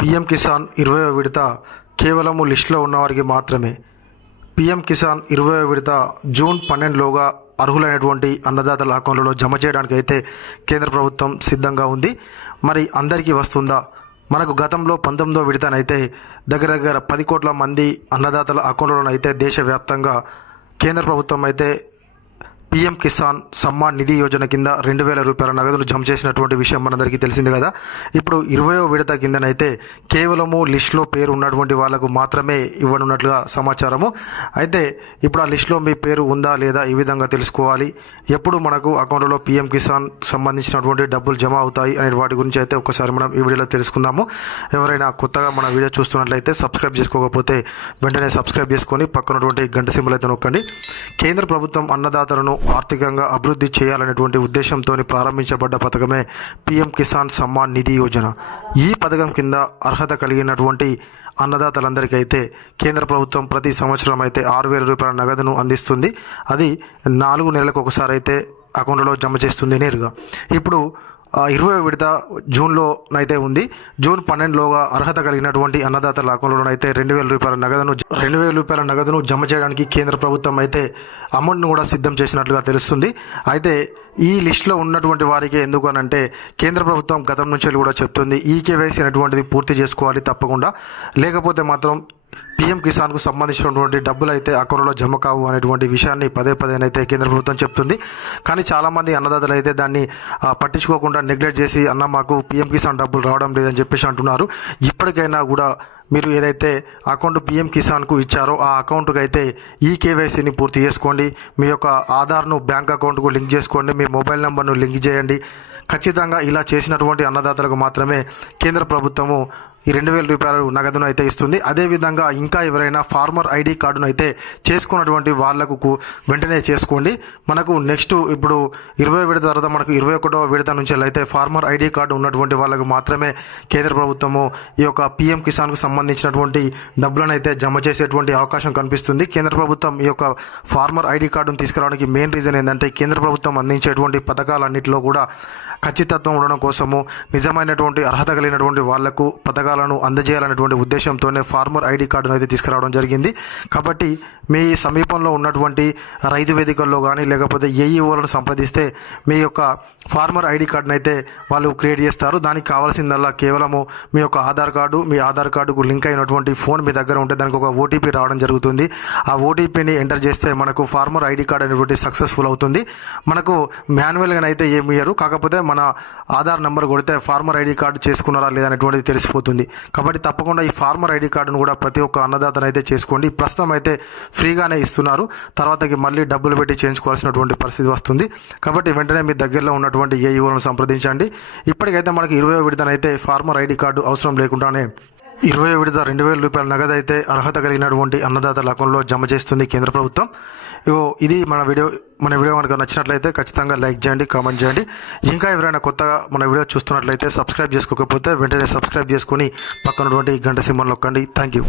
PM Kisan ఇరవై విడత కేవలము లిస్టులో ఉన్నవారికి మాత్రమే. పిఎం కిసాన్ ఇరవై విడత జూన్ పన్నెండులోగా అర్హులైనటువంటి అన్నదాతల అకౌంట్లలో జమ చేయడానికి అయితే కేంద్ర ప్రభుత్వం సిద్ధంగా ఉంది. మరి అందరికీ వస్తుందా? మనకు గతంలో పంతొమ్మిదో విడతనైతే దగ్గర దగ్గర పది కోట్ల మంది అన్నదాతల అకౌంట్లోనైతే దేశవ్యాప్తంగా కేంద్ర ప్రభుత్వం అయితే పీఎం కిసాన్ సమ్మాన్ నిధి యోజన కింద రెండు వేల రూపాయల నగదును జమ చేసినటువంటి విషయం మనందరికీ తెలిసింది కదా. ఇప్పుడు ఇరవయో విడత కిందనైతే కేవలము లిస్టులో పేరు ఉన్నటువంటి వాళ్ళకు మాత్రమే ఇవ్వనున్నట్లుగా సమాచారము. అయితే ఇప్పుడు ఆ లిస్టులో మీ పేరు ఉందా లేదా ఈ విధంగా తెలుసుకోవాలి. ఎప్పుడు మనకు అకౌంట్లో పీఎం కిసాన్ సంబంధించినటువంటి డబ్బులు జమ అవుతాయి అనే వాటి గురించి అయితే ఒకసారి మనం ఈ వీడియోలో తెలుసుకుందాము. ఎవరైనా కొత్తగా మన వీడియో చూస్తున్నట్లయితే సబ్స్క్రైబ్ చేసుకోకపోతే వెంటనే సబ్స్క్రైబ్ చేసుకొని పక్కనటువంటి గంట సింబల్ అయితే నొక్కండి. కేంద్ర ప్రభుత్వం అన్నదాతలను ఆర్థికంగా అభివృద్ధి చేయాలనేటువంటి ఉద్దేశంతో ప్రారంభించబడ్డ పథకమే పీఎం కిసాన్ సమ్మాన్ నిధి యోజన. ఈ పథకం కింద అర్హత కలిగినటువంటి అన్నదాతలందరికైతే కేంద్ర ప్రభుత్వం ప్రతి సంవత్సరం అయితే ఆరు వేల రూపాయల నగదును అందిస్తుంది. అది నాలుగు నెలలకు ఒకసారి అయితే అకౌంట్లో జమ చేస్తుంది నేరుగా. ఇప్పుడు ఇరవై విడత జూన్లో అయితే ఉంది. జూన్ పన్నెండులోగా అర్హత కలిగినటువంటి అన్నదాతల అకౌంట్లోనైతే రెండు వేల రూపాయల నగదును రెండు వేల రూపాయల నగదును జమ చేయడానికి కేంద్ర ప్రభుత్వం అయితే అమౌంట్ను కూడా సిద్ధం చేసినట్లుగా తెలుస్తుంది. అయితే ఈ లిస్టులో ఉన్నటువంటి వారికి ఎందుకు అని అంటే కేంద్ర ప్రభుత్వం గతం నుంచి కూడా చెప్తుంది ఈ కేవైసీ అనేటువంటిది పూర్తి చేసుకోవాలి తప్పకుండా. లేకపోతే మాత్రం పీఎం కిసాన్కు సంబంధించినటువంటి డబ్బులు అయితే అకౌంట్లో జమ కావు అనేటువంటి విషయాన్ని పదే పదేనైతే కేంద్ర ప్రభుత్వం చెప్తుంది. కానీ చాలామంది అన్నదాతలు అయితే దాన్ని పట్టించుకోకుండా నెగ్లెక్ట్ చేసి అన్న మాకు పీఎం కిసాన్ డబ్బులు రావడం లేదని చెప్పేసి అంటున్నారు. ఇప్పటికైనా కూడా మీరు ఏదైతే అకౌంట్ పిఎం కిసాన్కు ఇచ్చారో ఆ అకౌంట్కి అయితే ఈ కేవైసీని పూర్తి చేసుకోండి. మీ యొక్క ఆధార్ను బ్యాంక్ అకౌంట్కు లింక్ చేసుకోండి. మీ మొబైల్ నెంబర్ను లింక్ చేయండి. ఖచ్చితంగా ఇలా చేసినటువంటి అన్నదాతలకు మాత్రమే కేంద్ర ప్రభుత్వము ఈ రెండు వేల రూపాయలు నగదును అయితే ఇస్తుంది. అదేవిధంగా ఇంకా ఎవరైనా ఫార్మర్ ఐడి కార్డును అయితే చేసుకున్నటువంటి వాళ్ళకు వెంటనే చేసుకోండి. మనకు నెక్స్ట్ ఇప్పుడు ఇరవై విడత తర్వాత మనకు ఇరవై ఒకటో విడత నుంచి అయితే ఫార్మర్ ఐడి కార్డు ఉన్నటువంటి వాళ్ళకు మాత్రమే కేంద్ర ప్రభుత్వము ఈ యొక్క పిఎం కిసాన్కు సంబంధించినటువంటి డబ్బులను అయితే జమ చేసేటువంటి అవకాశం కనిపిస్తుంది. కేంద్ర ప్రభుత్వం ఈ యొక్క ఫార్మర్ ఐడి కార్డును తీసుకురావడానికి మెయిన్ రీజన్ ఏంటంటే కేంద్ర ప్రభుత్వం అందించేటువంటి పథకాలన్నింటిలో కూడా ఖచ్చితత్వం ఉండడం కోసము నిజమైనటువంటి అర్హత కలిగినటువంటి వాళ్ళకు పథకాలను అందజేయాలనేటువంటి ఉద్దేశంతోనే ఫార్మర్ ఐడి కార్డును అయితే తీసుకురావడం జరిగింది. కాబట్టి మీ సమీపంలో ఉన్నటువంటి రైతు వేదికల్లో కానీ లేకపోతే ఏఈఓలను సంప్రదిస్తే మీ యొక్క ఫార్మర్ ఐడి కార్డును అయితే వాళ్ళు క్రియేట్ చేస్తారు. దానికి కావాల్సిందల్లా కేవలము మీ యొక్క ఆధార్ కార్డు మీ ఆధార్ కార్డుకు లింక్ అయినటువంటి ఫోన్ మీ దగ్గర ఉంటే దానికి ఒక ఓటీపీ రావడం జరుగుతుంది. ఆ ఓటీపీని ఎంటర్ చేస్తే మనకు ఫార్మర్ ఐడి కార్డ్ అనేటువంటి సక్సెస్ఫుల్ అవుతుంది. మనకు మాన్యువల్గా అయితే ఏమి ఇయ్యరు. కాకపోతే మన ఆధార్ నెంబర్ కొడితే ఫార్మర్ ఐడి కార్డు చేసుకున్నారా లేదా అనేటువంటిది తెలిసిపోతుంది. కాబట్టి తప్పకుండా ఈ ఫార్మర్ ఐడి కార్డును కూడా ప్రతి ఒక్క అన్నదాతను అయితే చేసుకోండి. ప్రస్తుతం అయితే ఫ్రీగానే ఇస్తున్నారు. తర్వాతకి మళ్ళీ డబ్బులు పెట్టి చేయించుకోవాల్సినటువంటి పరిస్థితి వస్తుంది. కాబట్టి వెంటనే మీ దగ్గరలో ఉన్నటువంటి ఏఈఓలను సంప్రదించండి. ఇప్పటికైతే మనకి ఇరవై విడతనైతే ఫార్మర్ ఐడి కార్డు అవసరం లేకుండానే ఇరవై విడత రెండు వేల రూపాయల నగదు అయితే అర్హత కలిగినటువంటి అన్నదాతల అకౌంట్లో జమ చేస్తుంది కేంద్ర ప్రభుత్వం. ఇగో ఇది మన వీడియో మన వీడియో కనుక నచ్చినట్లయితే ఖచ్చితంగా లైక్ చేయండి కామెంట్ చేయండి. ఇంకా ఎవరైనా కొత్తగా మన వీడియో చూస్తున్నట్లయితే సబ్స్క్రైబ్ చేసుకోకపోతే వెంటనే సబ్స్క్రైబ్ చేసుకొని పక్కనటువంటి గంట సింబల్ నొక్కండి. Thank you